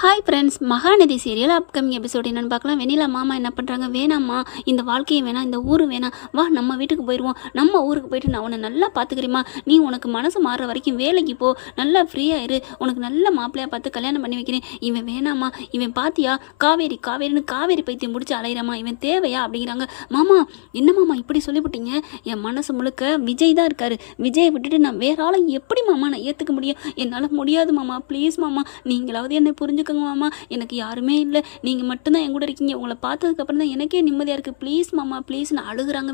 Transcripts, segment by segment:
Hi friends, Mahanadi serial upcoming episode என்னென்னு பார்க்கலாம். வெண்ணிலா மாமா என்ன பண்ணுறாங்க, வேணாம்மா இந்த வாழ்க்கையும் வேணாம், இந்த ஊரும் வேணாம், வா நம்ம வீட்டுக்கு போயிடுவோம், நம்ம ஊருக்கு போயிட்டு நான் உன்னை நல்லா பார்த்துக்கிறேம்மா, நீ உனக்கு மனசு மாறுற வரைக்கும் வேலைக்கு போ, நல்லா ஃப்ரீயாக இரு, உனக்கு நல்ல மாப்பிள்ளையாக பார்த்து கல்யாணம் பண்ணி வைக்கிறேன். இவன் வேணாம்மா, இவன் பாத்தியா காவேரி காவேரின்னு காவேரி பைத்தியம் முடிச்சு அலையிறாமா, இவன் தேவையா அப்படிங்கிறாங்க. மாமா என்ன மாமா இப்படி சொல்லிவிட்டீங்க, என் மனசு முழுக்க விஜய் தான் இருக்காரு, விஜயை விட்டுட்டு நான் வேற ஆளை எப்படி மாமா நான் ஏற்றுக்க முடியும், என்னால் முடியாது மாமா, ப்ளீஸ் மாமா நீங்களாவது என்னை புரிஞ்சுக்கோங்க மாமா, எனக்கு யாருமே இல்லை, நீங்கள் மட்டும்தான் என் கூட இருக்கீங்க, உங்களை பார்த்ததுக்கப்புறம் தான் எனக்கே நிம்மதியாக இருக்குது, ப்ளீஸ் மாமா ப்ளீஸ்னு அழுகுறாங்க.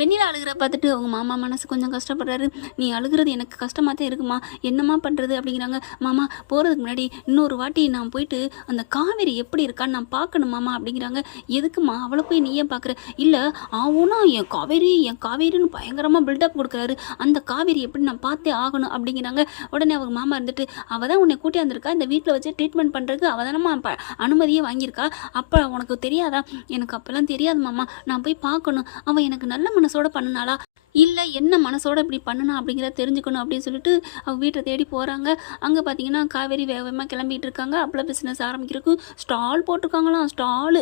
வெண்ணிலா அழுகிற பார்த்துட்டு அவங்க மாமா மனசு கொஞ்சம் கஷ்டப்படுறாரு. நீ அழுகிறது எனக்கு கஷ்டமாக தான் இருக்குமா, என்னம்மா பண்ணுறது அப்படிங்கிறாங்க. மாமா போகிறதுக்கு முன்னாடி இன்னொரு வாட்டி நான் போயிட்டு அந்த காவேரி எப்படி இருக்கான்னு நான் பார்க்கணும் மாமா அப்படிங்கிறாங்க. எதுக்குமா அவளை போய் நீயே பார்க்குற, இல்லை ஆவுனா என் காவேரின்னு பயங்கரமாக பில்டப் கொடுக்குறாரு, அந்த காவேரி எப்படி நான் பார்த்தே ஆகணும் அப்படிங்கிறாங்க. உடனே அவங்க மாமா இருந்துட்டு, அவள் தான் உன்னை கூட்டி வந்திருக்கா, இந்த வீட்டில் வச்சு ட்ரீட்மெண்ட் பண்ணுறதுக்கு அவள் தானம்மா அனுமதியே வாங்கியிருக்கா, அப்போ உனக்கு தெரியாதா, எனக்கு அப்போல்லாம் தெரியாது மாமா, நான் போய் பார்க்கணும், அவன் எனக்கு நல்ல மனசோட பண்ணினாளா இல்லை என்ன மனசோட இப்படி பண்ணணும் அப்படிங்கிறத தெரிஞ்சுக்கணும் அப்படின்னு சொல்லிட்டு அவங்க வீட்டை தேடி போகிறாங்க. அங்கே பார்த்தீங்கன்னா காவேரி வேகமாக கிளம்பிட்டு இருக்காங்க. அப்பள பிஸ்னஸ் ஆரம்பிக்கிறதுக்கு ஸ்டால் போட்டிருக்காங்களாம். ஸ்டாலு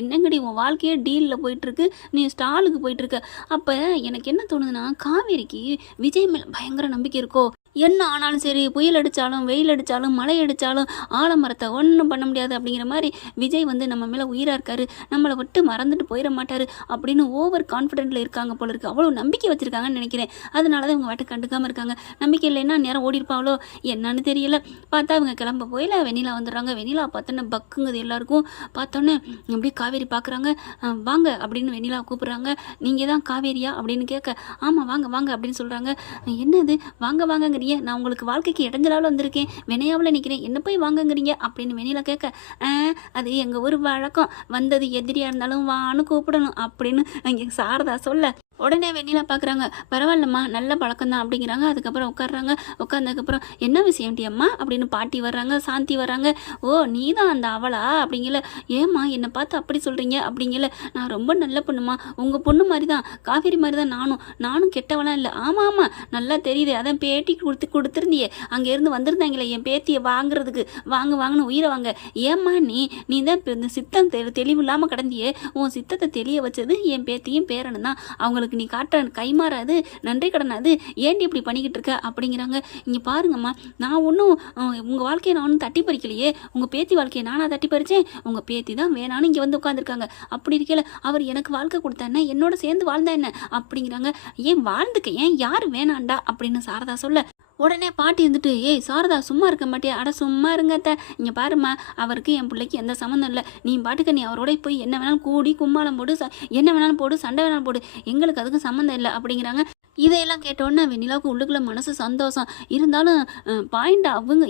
என்னங்கடி உன் வாழ்க்கையே டீலில் போயிட்டுருக்கு, நீ ஸ்டாலுக்கு போயிட்டுருக்க. அப்போ எனக்கு என்ன தோணுதுன்னா, காவேரிக்கு விஜய் மேலே பயங்கர நம்பிக்கை இருக்கோ, என்ன ஆனாலும் சரி, புயல் அடித்தாலும் வெயில் அடித்தாலும் மழை அடித்தாலும் ஆலமரத்தை ஒன்றும் பண்ண முடியாது அப்படிங்கிற மாதிரி விஜய் வந்து நம்ம மேலே உயிராக இருக்காரு, நம்மளை விட்டு மறந்துட்டு போயிட மாட்டார் அப்படின்னு ஓவர் கான்ஃபிடென்ட்டில் இருக்காங்க போல இருக்குது. அவ்வளோ நம்பிக்கை வச்சுருக்காங்கன்னு நினைக்கிறேன். அதனால தான் இவங்க வாட்டு கண்டுக்காமல் இருக்காங்க. நம்பிக்கை இல்லைன்னா நேரம் ஓடிருப்பாங்களோ என்னன்னு தெரியல. பார்த்தா அவங்க கிளம்ப போயில வெண்ணிலா வந்துடுறாங்க. வெண்ணிலா பார்த்தோன்னே பக்குங்குது எல்லாருக்கும். பார்த்தோன்னே அப்படியே காவேரி பார்க்குறாங்க. வாங்க அப்படின்னு வெண்ணிலா கூப்பிட்றாங்க. நீங்கள் தான் காவேரியா அப்படின்னு கேட்க, ஆமாம் வாங்க வாங்க அப்படின்னு சொல்கிறாங்க. என்னது வாங்க வாங்க, நான் உங்களுக்கு வாழ்க்கைக்கு இடைஞ்சலாவில் வந்திருக்கேன், வினையாவில் நிற்கிறேன், என்ன போய் வாங்கங்கிறீங்க அப்படின்னு வெண்ணிலா கேட்க, அது எங்கள் ஒரு வழக்கம், வந்தது எதிரியாக இருந்தாலும் வான்னு கூப்பிடணும் அப்படின்னு அங்கே சாரதா சொல்ல, உடனே வெண்ணிலா பார்க்குறாங்க. பரவாயில்லம்மா நல்ல பழக்கம் தான் அப்படிங்கிறாங்க. அதுக்கப்புறம் உட்காடுறாங்க. உட்காந்ததுக்கப்புறம் என்ன விஷயம் அம்மா அப்படின்னு பாட்டி வர்றாங்க, சாந்தி வர்றாங்க. ஓ நீ தான் அந்த அவளா அப்படிங்கல, ஏம்மா என்னை பார்த்து அப்படி சொல்கிறீங்க அப்படிங்கல, நான் ரொம்ப நல்ல பொண்ணுமா, உங்கள் பொண்ணு மாதிரி தான், காவேரி மாதிரி தான் நானும் கெட்டவளாம் இல்லை. ஆமாம் ஆமாம் நல்லா தெரியுது, அதான் பேட்டி கொடுத்துருந்தியே, அங்கேருந்து வந்திருந்தாங்களே என் பேத்தியை வாங்குறதுக்கு, வாங்கன்னு உயிரை வாங்க. ஏம்மா நீ தான் இந்த சித்தம் தெளிவு இல்லாமல் கடந்தியே, உன் சித்தத்தை தெளிய வச்சது என் பேத்தியும் பேரனும் தான், அவங்களுக்கு நீ காட்டுற கைமாறாது, நன்றி கடனாது, ஏன்டி இப்படி பண்ணிக்கிட்டு இருக்க அப்படிங்கிறாங்க. இங்கே பாருங்கம்மா, நான் ஒன்றும் உங்கள் வாழ்க்கையை நான் ஒன்றும் தட்டி பறிக்கலையே, உங்கள் பேத்தி வாழ்க்கையை நானாக தட்டி பறித்தேன், உங்கள் பேத்தி தான் வேணான்னு இங்கே வந்து உட்காந்துருக்காங்க. அப்படி இருக்கல அவர் எனக்கு வாழ்க்கை கொடுத்தா என்ன, என்னோட சேர்ந்து வாழ்ந்தா என்ன அப்படிங்கிறாங்க. ஏன் வாழ்ந்துக்க, ஏன் யார் வேணாண்டா அப்படின்னு சாரதா சொல்ல, உடனே பாட்டி இருந்துட்டு, ஏய் சாரதா சும்மா இருக்க மாட்டியா, அட சும்மா இருங்கத்த, இங்கே பாருமா அவருக்கு என் பிள்ளைக்கு எந்த சம்மந்தம் இல்லை, நீ பாட்டுக்க நீ அவரோட போய் என்ன வேணாலும் கூடி கும்மாளம் போடு, என்ன வேணாலும் போடு, சண்டை வேணாலும் போடு, எங்களுக்கு அதுக்கு சம்மந்தம் இல்லை அப்படிங்கிறாங்க. இதையெல்லாம் கேட்டோன்னே வெண்ணிலாவுக்கு உள்ளுக்குள்ள மனசு சந்தோஷம் இருந்தாலும் பாயிண்ட்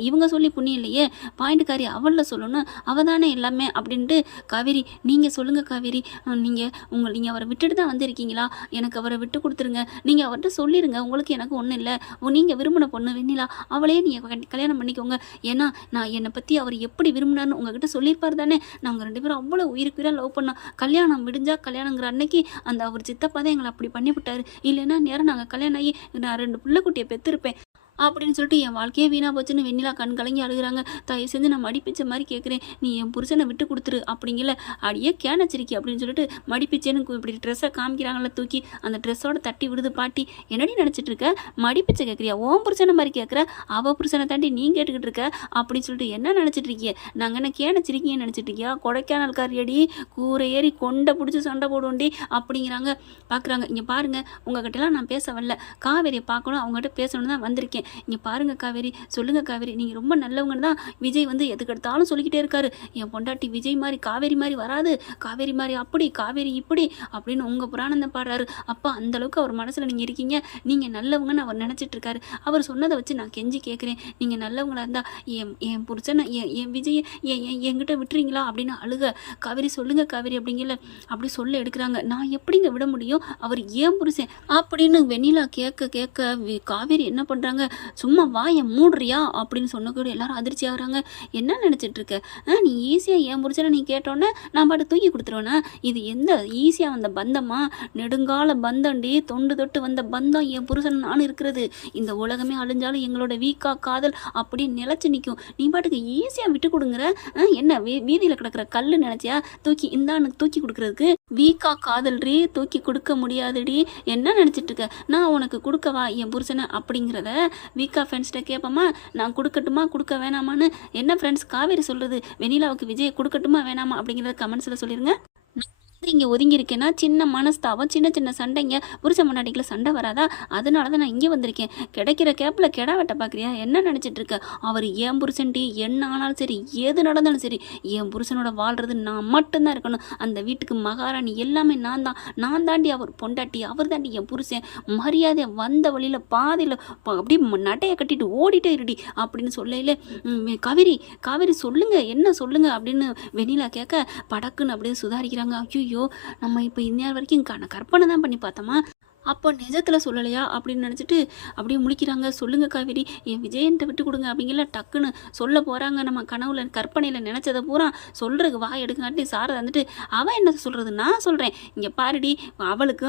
இவங்க சொல்லி புண்ணியம் இல்லையே, பாயிண்ட்டுக்காரி அவளில் சொல்லணும், அவள் தானே எல்லாமே அப்படின்ட்டு, காவேரி நீங்கள் சொல்லுங்கள் காவேரி, நீங்கள் அவரை விட்டுட்டு தான் வந்திருக்கீங்களா, எனக்கு அவரை விட்டு கொடுத்துருங்க, நீங்கள் அவர்கிட்ட சொல்லிடுங்க, உங்களுக்கு எனக்கு ஒன்றும் இல்லை, நீங்கள் விரும்பின பொண்ணு வெண்ணிலா, அவளையே நீங்கள் கல்யாணம் பண்ணிக்கோங்க, ஏன்னா நான் என்னை பற்றி அவர் எப்படி விரும்பினார்னு உங்ககிட்ட சொல்லியிருப்பார் தானே, நாங்கள் ரெண்டு பேரும் அவ்வளோ உயிருக்கு லவ் பண்ணோம், கல்யாணம் விடிஞ்சா கல்யாணங்கிற அன்னைக்கு அந்த அவர் சித்தப்பா தான் எங்களை அப்படி பண்ணி விட்டார், இல்லைன்னா நேரம் நாங்கள் கல்யாணம் ஆகி நான் 2 பிள்ளை குட்டியை பெற்றிருப்பேன் அப்படின்னு சொல்லிட்டு என் வாழ்க்கையே வீணாக போச்சுன்னு வெண்ணிலா கண் கலங்கி அழுகிறாங்க. தயவு செஞ்சு நான் மடிப்பிச்ச மாதிரி கேட்குறேன், நீ என் புருஷனை விட்டு கொடுத்துரு அப்படிங்கல, அடியே கேனச்சிருக்கி அப்படின்னு சொல்லிட்டு மடிப்பிச்சேன்னு இப்படி ட்ரெஸ்ஸை காமிக்கிறாங்கள, தூக்கி அந்த ட்ரெஸ்ஸோட தட்டி விடுது. பாட்டி என்னடி நினச்சிட்டு இருக்க, மடிப்பிச்சை கேட்குறியா, ஓன் புருஷனை மாதிரி கேட்குற, அவள் புருஷனை தாண்டி நீ கேட்டுக்கிட்டு இருக்க அப்படின்னு சொல்லிட்டு என்ன நினச்சிட்டு இருக்கிய, நாங்கள் என்ன கேனச்சிருக்கீங்கன்னு நினச்சிட்டு இருக்கியா, கொடைக்கானல் காரியடி கூரை ஏறி கொண்டை பிடிச்சி சண்டை போடுவோண்டி அப்படிங்கிறாங்க. பார்க்குறாங்க. இங்கே பாருங்கள் உங்ககிட்டலாம் நான் பேச வரல, காவேரியை பார்க்கணும் அவங்ககிட்ட பேசணும்னு தான் வந்திருக்கேன், இங்கே பாருங்கள் காவேரி, சொல்லுங்கள் காவேரி, நீங்கள் ரொம்ப நல்லவங்கன்னு தான் விஜய் வந்து எதுக்கெடுத்தாலும் சொல்லிக்கிட்டே இருக்காரு, என் பொண்டாட்டி விஜய் மாதிரி காவேரி மாதிரி வராது, காவேரி மாதிரி அப்படி காவேரி இப்படி அப்படின்னு உங்கள் புராணத்தை பாடுறாரு. அப்போ அந்தளவுக்கு அவர் மனசில் நீங்கள் இருக்கீங்க, நீங்கள் நல்லவங்கன்னு அவர் நினச்சிட்டு இருக்காரு, அவர் சொன்னதை வச்சு நான் கெஞ்சி கேட்குறேன், நீங்கள் நல்லவங்களா இருந்தால் என் புருஷனை என் விஜயை என்கிட்ட விட்டுறீங்களா அப்படின்னு அழுக. காவேரி சொல்லுங்கள் காவேரி அப்படிங்கல, அப்படி சொல்ல எடுக்கிறாங்க. நான் எப்படிங்க விட முடியும், அவர் ஏன் புருஷன் அப்படின்னு வெண்ணிலா கேட்க காவேரி என்ன பண்ணுறாங்க, சும்மா வாயை மூடுறியா அப்படின்னு சொன்ன கூட எல்லாரும் அதிர்ச்சி ஆகுறாங்க. என்ன நினச்சிட்டு இருக்க? நீ ஈஸியாக என் புருஷனை நீ கேட்டோன்னே நான் பாட்டு தூக்கி கொடுத்துருவேனா? இது எந்த ஈஸியாக வந்த பந்தமா? நெடுங்கால பந்தம்டி, தொண்டு தொட்டு வந்த பந்தம் என் புருஷன் நான் இருக்கிறது. இந்த உலகமே அழிஞ்சாலும் எங்களோட வீக்கா காதல் அப்படியே நிலச்சி நிற்கும். நீ பாட்டுக்கு ஈஸியாக விட்டு கொடுங்குற. என்ன வீதியில் கிடக்கிற கல் நினச்சியா தூக்கி இந்தான்னு தூக்கி கொடுக்குறதுக்கு? வீக்கா காதல்றி, தூக்கி கொடுக்க முடியாதுடி. என்ன நினச்சிட்டு இருக்க? நான் உனக்கு கொடுக்கவா என் புருஷனை அப்படிங்கிறத வீக்கா ஃப்ரெண்ட்ஸ்கிட்ட கேட்போமா? நான் கொடுக்கட்டுமா கொடுக்க வேணாமான்னு என்ன ஃப்ரெண்ட்ஸ் காவேரி சொல்கிறது? வெண்ணிலாவுக்கு விஜய் கொடுக்கட்டுமா வேணாமா அப்படிங்கிறத கமெண்ட்ஸில் சொல்லிடுங்க. இங்கே ஒதுங்கி இருக்கேன்னா சின்ன மனஸ்தாபம், சின்ன சின்ன சண்டைங்க, புருஷ முன்னாடிக்குள்ள சண்டை வராதா? அதனால தான் நான் இங்கே வந்திருக்கேன். கிடைக்கிற கேப்பில் கெடா வெட்ட பார்க்குறியா? என்ன நினச்சிட்டு இருக்க? அவர் என் புருஷன்டி, என்ன ஆனாலும் சரி, எது நடந்தாலும் சரி, என் புருஷனோட வாழ்கிறது நான் மட்டும்தான் இருக்கணும். அந்த வீட்டுக்கு மகாராணி எல்லாமே நான் தாண்டி அவர் பொண்டாட்டி, அவர் தாண்டி என் புருஷன். மரியாதை வந்த வழியில் பாதியில் அப்படியே நட்டையை கட்டிட்டு ஓடிட்டே இருடி அப்படின்னு சொல்லையில காவேரி சொல்லுங்க, என்ன சொல்லுங்க அப்படின்னு வெண்ணிலா கேட்க படக்குன்னு அப்படியே சுதாரிக்கிறாங்க. ஐயோ, நம்ம இப்போ இந்நேரம் வரைக்கும் கற்பனை தான் பண்ணி பார்த்தோமா? அப்போ நிஜத்தில் சொல்லலையா அப்படின்னு நினச்சிட்டு அப்படியே முழிக்கிறாங்க. சொல்லுங்க காவேரி, என் விஜயன்ட்ட விட்டு கொடுங்க அப்படிங்கிற டக்குன்னு சொல்ல போகிறாங்க. நம்ம கனவுல கற்பனையில் நினச்சதை பூரா சொல்கிறதுக்கு வாய் எடுக்காட்டி சாரதை வந்துட்டு அவன் என்ன சொல்கிறது? நான் சொல்கிறேன், இங்கே பாருடி,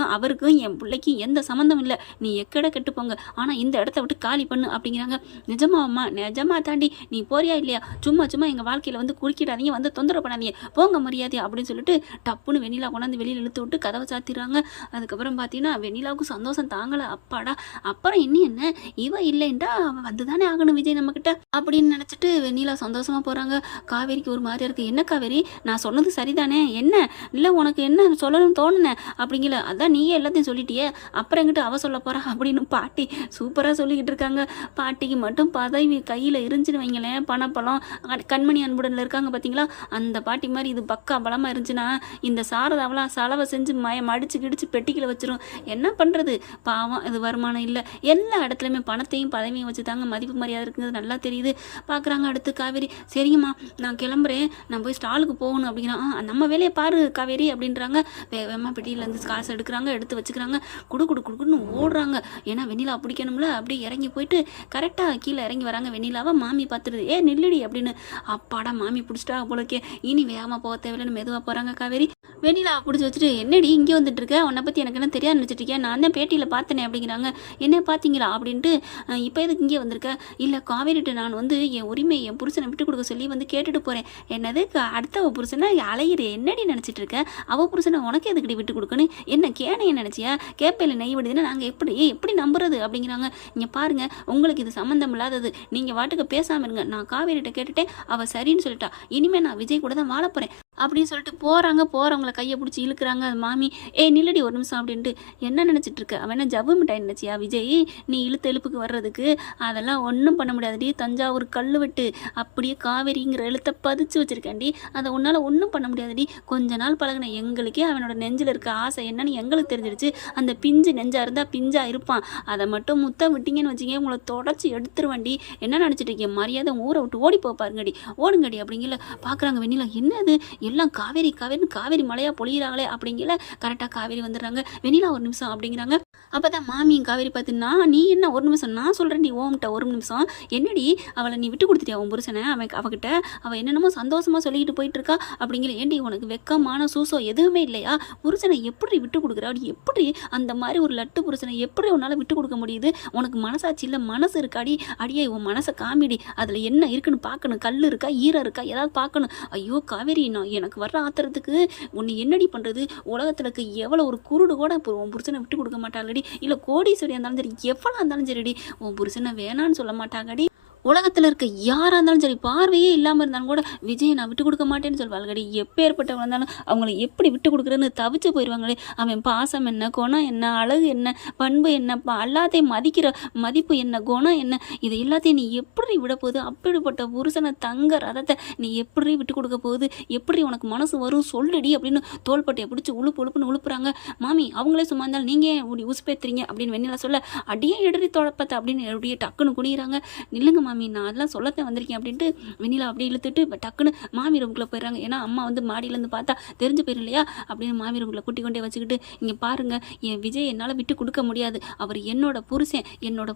அவருக்கும் என் பிள்ளைக்கும் எந்த சம்மந்தம் இல்லை. நீ எக்கட கெட்டுப்போங்க, ஆனால் இந்த இடத்த விட்டு காலி பண்ணு அப்படிங்கிறாங்க. நிஜமாம்மா, நிஜமா தாண்டி, நீ போறியா இல்லையா? சும்மா எங்கள் வாழ்க்கையில் வந்து குறுக்கிடாதீங்க, வந்து தொந்தரவு பண்ணாதீங்க, போங்க மரியாதையா அப்படின்னு சொல்லிட்டு டப்புன்னு வெண்ணிலா கொண்டாந்து வெளியில் இழுத்து விட்டு கதவை சாத்திடுறாங்க. அதுக்கப்புறம் பார்த்தீங்கன்னா வெண்ணிலாவுக்கு சந்தோஷம் தாங்கலை. அப்பாடா, அப்புறம் என்ன இவ இல்லைன்ட்டா அவன் வந்து தானே ஆகணும் விஜய் நம்மக்கிட்ட அப்படின்னு நினச்சிட்டு வெண்ணிலா சந்தோஷமாக போகிறாங்க. காவேரிக்கு ஒரு மாதிரியா இருக்குது. என்ன காவேரி, நான் சொன்னது சரிதானே? என்ன இல்லை உனக்கு என்ன சொல்லணும்னு தோணுனேன் அப்படிங்கல? அதான் நீயே எல்லாத்தையும் சொல்லிட்டியே, அப்புறம் எங்கிட்ட அவ சொல்ல போகிறா அப்படின்னு பாட்டி சூப்பராக சொல்லிக்கிட்டு இருக்காங்க. பாட்டிக்கு மட்டும் பதவி கையில் இருந்துச்சுன்னு வைங்களேன், பணப்பழம் கண்மணி அன்புடனில் இருக்காங்க பார்த்தீங்களா, அந்த பாட்டி மாதிரி இது பக்கா பலமாக இருந்துச்சுன்னா இந்த சாரதாவெல்லாம் செலவை செஞ்சு மடிச்சு கிடிச்சு பெட்டிக்கில் வச்சிரும். என்ன பண்ணுறது, பாவம், இது வருமானம் இல்லை. எல்லா இடத்துலையுமே பணத்தையும் பதவியும் வச்சு தாங்க மதிப்பு மரியாதை இருக்குங்கிறது நல்லா தெரியுது. பார்க்குறாங்க. அடுத்து காவேரி, சரிங்கம்மா நான் கிளம்புறேன், நான் போய் ஸ்டாலுக்கு போகணும் அப்படிங்கிறான். நம்ம வேலையை பாரு காவேரி அப்படின்றாங்க. வேகமாக பெட்டியிலேருந்து காசு எடுக்கிறாங்க, எடுத்து வச்சுக்கிறாங்க. குடுக்குன்னு ஓடுறாங்க. ஏன்னா வெண்ணிலா பிடிக்கணும்ல. அப்படியே இறங்கி போயிட்டு கரெக்டாக கீழே இறங்கி வராங்க. வெண்ணிலாவை மாமி பார்த்துருது. நில்லுடி அப்படின்னு. அப்பாடா, மாமி பிடிச்சிட்டா போலக்கே, இனி வேகமாக போக தேவையில்லைன்னு மெதுவாக போகிறாங்க. காவேரி வெண்ணிலா பிடிச்சி வச்சுட்டு, என்னடி இங்கே வந்துட்டு இருக்க, உன்னை பற்றி எனக்கு என்ன தெரியாது நினச்சிட்டு இருக்கேன், நான் தான் பேட்டியில் பார்த்தேனே அப்படிங்கிறாங்க. என்ன பார்த்தீங்களா அப்படின்ட்டு, இப்போ எதுக்கு இங்கே வந்திருக்க? இல்லை காவேரிட்டு நான் வந்து என் உரிமை என் புருஷனை விட்டு கொடுக்க சொல்லி வந்து கேட்டுட்டு போகிறேன். என்னது அடுத்த புருஷனை அலையிற, என்னடி நினச்சிட்டு இருக்க? அவள் புருஷனை உனக்கு எதுக்கடி விட்டு கொடுக்கணும்? என்ன கேனையை நினச்சியா? கேப்பையில் நெய் விடுதுன்னா நாங்கள் எப்படி நம்புறது அப்படிங்கிறாங்க. இங்கே பாருங்க, உங்களுக்கு இது சம்மந்தம் இல்லாதது, நீங்கள் வாட்டுக்கு பேசாமல் இருங்க. நான் காவேரிட்ட கேட்டுட்டேன், அவள் சரின்னு சொல்லிட்டா, இனிமேல் நான் விஜய் கூட தான் வாழ போகிறேன் அப்படின்னு சொல்லிட்டு போகிறவங்கள கையை பிடிச்சி இழுக்கிறாங்க. அது மாமி, நில்லடி ஒரு நிமிஷம் அப்படின்ட்டு. என்ன நினச்சிட்டு இருக்க? அவன் என்ன ஜவ்வு மிட்டாய் நினச்சியா விஜய்? நீ எழுப்புக்கு வர்றதுக்கு அதெல்லாம் ஒன்றும் பண்ண முடியாதுடி. தஞ்சாவூர் கல் வெட்டு, அப்படியே காவேரிங்கிற எழுத்தை பதிச்சு வச்சிருக்கேன்டி, அதை உன்னால் ஒன்றும் பண்ண முடியாதுடி. கொஞ்ச நாள் பழகின எங்களுக்கே அவனோட நெஞ்சில் இருக்க ஆசை என்னன்னு எங்களுக்கு தெரிஞ்சிருச்சு. அந்த பிஞ்சு நெஞ்சா இருந்தால் பிஞ்சா இருப்பான். அதை மட்டும் முத்த விட்டீங்கன்னு வச்சிங்க, உங்களை தொடச்சி எடுத்துருவண்டி. என்ன நினச்சிட்டு இருக்கீங்க? மரியாதை ஊரை விட்டு ஓடி போப்பாருங்கடி, ஓடுங்கடி அப்படிங்கல. பார்க்குறாங்க வெண்ணிலா, என்னது எல்லாம் காவேரி மழையாக பொழியிறாங்களே அப்படிங்கிற. கரெக்டாக காவேரி வந்துடுறாங்க. வெண்ணிலா ஒரு நிமிஷம் அப்படிங்கிறாங்க. அப்போ தான் மாமியும் காவேரி பார்த்துன்னா, நீ என்ன ஒரு நிமிஷம், நான் சொல்கிறேன், நீ ஓம்கிட்ட ஒரு நிமிஷம். என்னடி அவளை நீ விட்டு கொடுத்துட்டியா உன் புருஷனை? அவகிட்ட அவள் என்னென்னமோ சந்தோஷமாக சொல்லிக்கிட்டு போயிட்டு இருக்கா அப்படிங்கிற. ஏண்டி உனக்கு வெக்கமான சூசோ எதுவுமே இல்லையா? புருஷனை எப்படி விட்டு கொடுக்குற? அப்படி எப்படி அந்த மாதிரி ஒரு லட்டு புருஷனை எப்படி உன்னால் விட்டு கொடுக்க முடியுது? உனக்கு மனசாட்சி இல்லை, மனசு இருக்காடி? அடியே உன் மனசை காமிடி, அதில் என்ன இருக்குன்னு பார்க்கணும். கல் இருக்கா, ஈரம் இருக்கா, ஏதாவது பார்க்கணும். ஐயோ காவேரி, நான் எனக்கு வர்ற ஆத்திரத்துக்கு உன்னை என்னடி பண்ணுறது? உலகத்தில் இருக்க எவ்வளோ ஒரு குருடு கூட உன் புருஷனை விட்டு கொடுக்க மாட்டாங்கடி. இல்லை கோடீஸ்வரியாக இருந்தாலும் சரி, எவ்வளோ இருந்தாலும் சரிடி, உன் புருஷனை வேணான்னு சொல்ல மாட்டாங்கடி. உலகத்தில் இருக்க யாராக இருந்தாலும் சரி, பார்வையே இல்லாமல் இருந்தாலும் கூட விஜயை நான் விட்டு கொடுக்க மாட்டேன்னு சொல்வாள்கடி. எப்பேற்பட்டவங்க இருந்தாலும் அவங்கள எப்படி விட்டு கொடுக்குறதுன்னு தவிச்சு போயிடுவாங்களே. அவன் பாசம் என்ன, குணம் என்ன, அழகு என்ன, பண்பு என்ன, எல்லாத்தையும் மதிக்கிற மதிப்பு என்ன, குணம் என்ன, இதை எல்லாத்தையும் நீ எப்படி விட போகுது? அப்படிப்பட்ட புருஷனை தங்க ரதத்தை நீ எப்படி விட்டு கொடுக்க போகுது? எப்படி உனக்கு மனசு வரும் சொல்லுடி அப்படின்னு தோள்பட்டையை பிடிச்சி உழுப்புன்னு உழுப்புறாங்க. மாமி அவங்களே சும்மா இருந்தாலும் நீங்கள் இப்படி உசுப்பேத்துறீங்க அப்படின்னு வெண்ணிலா சொல்ல, அடியே எடுறி தொழப்பத்தை அப்படின்னு அப்படியே டக்குன்னு குனிகிறாங்க. நில்லுங்க மாமி நான் அதெல்லாம் சொல்லத்தான் வந்திருக்கேன் அப்படின்ட்டு வெண்ணிலா அப்படியே இழுத்துட்டு டக்குன்னு மாமி ரூமுக்குள்ளே போயிடுறாங்க. ஏன்னா அம்மா வந்து மாடியிலேருந்து பார்த்தா தெரிஞ்சு போயிடும் இல்லையா அப்படின்னு மாமி ரூமுக்குள்ளே கூட்டி கொண்டே வச்சுக்கிட்டு இங்கே பாருங்க என் விஜய் என்னால் விட்டு கொடுக்க முடியாது. அவர் என்னோட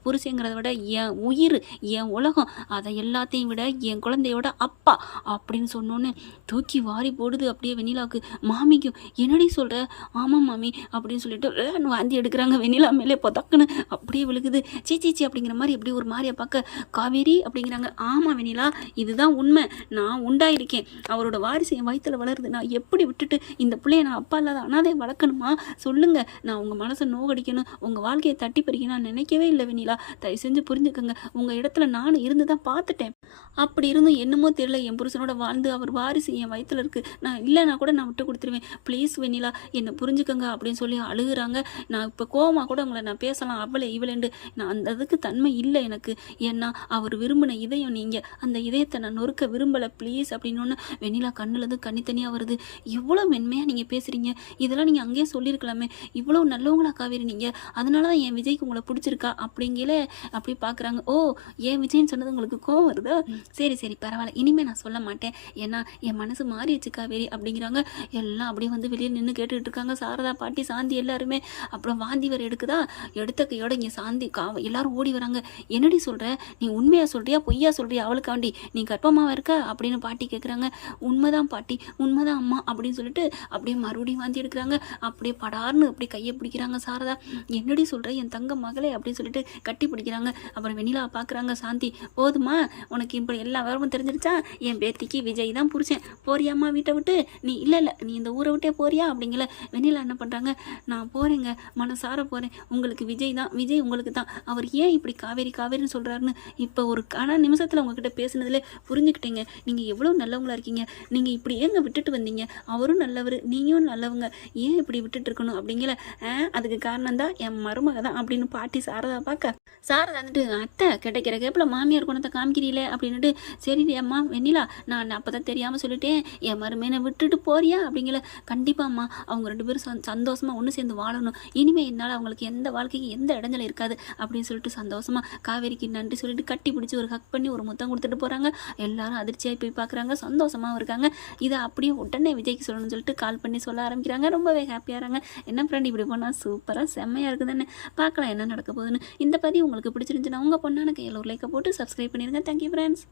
புருஷங்கிறத விட என் உயிர் என் உலகம், அதை எல்லாத்தையும் விட என் குழந்தையோட அப்பா அப்படின்னு சொன்னோன்னே தூக்கி வாரி போடுது அப்படியே வெண்ணிலாவுக்கு. மாமிக்கும் என்னடி சொல்கிற? ஆமாம் மாமி அப்படின்னு சொல்லிட்டு வாந்தி எடுக்கிறாங்க. வெண்ணிலா மேலே பொதக்குன்னு அப்படியே விழுகுது. சீச்சி அப்படிங்கிற மாதிரி அப்படியே ஒரு மாதிரியை பார்க்க காவேரி அப்படிங்கிறாங்க. ஆமாம் வெண்ணிலா இதுதான் உண்மை. நான் உண்டாயிருக்கேன், அவரோட வாரிசு என் வயிற்றில் வளருது. நான் எப்படி விட்டுட்டு இந்த பிள்ளைய நான் அப்பா இல்லாத அனாதை வளர்க்கணுமா சொல்லுங்க? நான் உங்கள் மனசை நோகடிக்கணும், உங்கள் வாழ்க்கையை தட்டி பறிக்கணும் நான் நினைக்கவே இல்லை வெண்ணிலா. தயவு செஞ்சு புரிஞ்சுக்கோங்க. உங்கள் இடத்துல நானும் இருந்து தான் பார்த்துட்டேன். அப்படி இருந்தும் என்னமோ தெரியல என் புருஷனோட வாழ்ந்து அவர் வாரிசு என் வயிற்றில் இருக்குது. நான் இல்லைனா கூட நான் விட்டு கொடுத்துருவேன். ப்ளீஸ் வெண்ணிலா என்னை புரிஞ்சுக்கோங்க அப்படின்னு சொல்லி அழுகுறாங்க. நான் இப்போ கோவமாக கூட உங்களை நான் பேசலாம் இவளேண்டு நான் அந்த அதுக்கு தன்மை இல்லை எனக்கு. ஏன்னா அவர் விரும்பின இதயம் நீங்கள், அந்த இதயத்தை நான் நொறுக்க விரும்பலை ப்ளீஸ் அப்படின்னு வெண்ணிலா கண்ணுலேருந்து கண்ணி தனியாக வருது. இவ்வளோ மென்மையாக நீங்கள் பேசுகிறீங்க, இதெல்லாம் நீங்கள் அங்கேயே சொல்லியிருக்கலாமே. இவ்வளோ நல்லவங்களா காவேரி நீங்கள், அதனால தான் என் விஜய்க்கு உங்களை பிடிச்சிருக்கா அப்படிங்கிற அப்படி பார்க்குறாங்க. ஓ ஏன் விஜய்ன்னு சொன்னது உங்களுக்கு கோவம் வருதா? சரி பரவாயில்ல, இனிமேல் நான் சொல்ல மாட்டேன். ஏன்னா என் மனசு மாறிடுச்சு காவேரி அப்படிங்கிறாங்க. எல்லாம் அப்படியே வந்து வெளியே நின்று கேட்டுக்கிட்டு இருக்காங்க. சாரதா பாட்டி சாந்தி எல்லாருமே. அப்புறம் வாந்தி வர எடுக்குதா, எடுத்த கையோட இங்கே சாந்தி எல்லாரும் ஓடி வராங்க. என்னடி சொல்கிற? நீ உண்மையாக சொல்கிறியா பொய்யா சொல்கிறியா? அவளுக்காண்டி நீ கர்ப்பமாக இருக்க அப்படின்னு பாட்டி கேட்குறாங்க. உண்மைதான் பாட்டி, உண்மைதான் அம்மா அப்படின்னு சொல்லிட்டு அப்படியே மறுபடியும் வாந்தி எடுக்கிறாங்க. அப்படியே படார்னு அப்படி கையை பிடிக்கிறாங்க சாரதா. என்னடி சொல்கிற என் தங்க மகளே அப்படின்னு சொல்லிட்டு கட்டி பிடிக்கிறாங்க. அப்புறம் வெண்ணிலா பார்க்குறாங்க. சாந்தி போதுமா உனக்கு இப்படி எல்லா விவரமும் தெரிஞ்சிருச்சா? என் பேத்திக்கு விஜய் தான் புரிச்சேன், போறியாம்மா வீட்டை விட்டு? நீ இல்லை நீ இந்த ஊரை விட்டே போறியா அப்படிங்கல. வெண்ணிலா என்ன பண்ணுறாங்க, நான் போகிறேங்க, மனசார போகிறேன். உங்களுக்கு விஜய் தான், விஜய் உங்களுக்கு தான். அவர் ஏன் இப்படி காவேரின்னு சொல்கிறாருன்னு இப்போ ஒரு நிமிஷத்தில் உங்ககிட்ட பேசுனதுல புரிஞ்சுக்கிட்டீங்க. நீங்கள் எவ்வளோ நல்லவங்களா இருக்கீங்க. நீங்கள் இப்படி ஏங்க விட்டுட்டு வந்தீங்க? அவரும் நல்லவர், நீங்களும் நல்லவங்க, ஏன் இப்படி விட்டுட்டு இருக்கணும் அப்படிங்கல. அதுக்கு காரணம் தான் என் மருமக தான் அப்படின்னு பாட்டி சாரதா பார்க்க. சாரதா வந்துட்டு அத்தை கிடைக்கிற கேப்பில் மாமியார் குணத்தை காமிக்கிறீங்களே அப்படின்னுட்டு சரி அம்மா வெண்ணிலா நான் அப்போ தான் தெரியாமல் சொல்லிட்டேன், என் மருமையை விட்டுட்டு போறியா அப்படிங்கல. கண்டிப்பாக அம்மா அவங்க 2 பேரும் சந்தோஷமாக ஒன்று சேர்ந்து வாழணும். இனிமேல் என்னால் அவங்களுக்கு எந்த வாழ்க்கைக்கு எந்த இடைஞ்சலும் இருக்காது அப்படின்னு சொல்லிட்டு சந்தோஷமாக காவேரிக்கு நன்றி சொல்லிட்டு கட்டி பிடிச்சி ஒரு ஹக் பண்ணி ஒரு முத்தம் கொடுத்துட்டு போகிறாங்க. எல்லாரும் அதிர்ச்சியாக போய் பார்க்குறாங்க, சந்தோஷமாகவும் இருக்காங்க. இதை அப்படியே உடனே விஜய்க்கு சொல்லணும்னு சொல்லிட்டு கால் பண்ணி சொல்ல ஆரம்பிக்கிறாங்க. ரொம்பவே ஹாப்பியாகிறாங்க. என்ன ஃப்ரெண்ட் இப்படி போனால் சூப்பராக செம்மையாக இருக்குதுன்னு பார்க்கலாம் என்ன நடக்க போகுதுன்னு. இந்த பதிவு உங்களுக்கு பிடிச்சிருந்துச்சுன்னா உங்கள் பொண்ணான கையில் ஒரு லைக்கை போட்டு சப்ஸ்கிரைப் பண்ணிடுங்க. Thank you friends.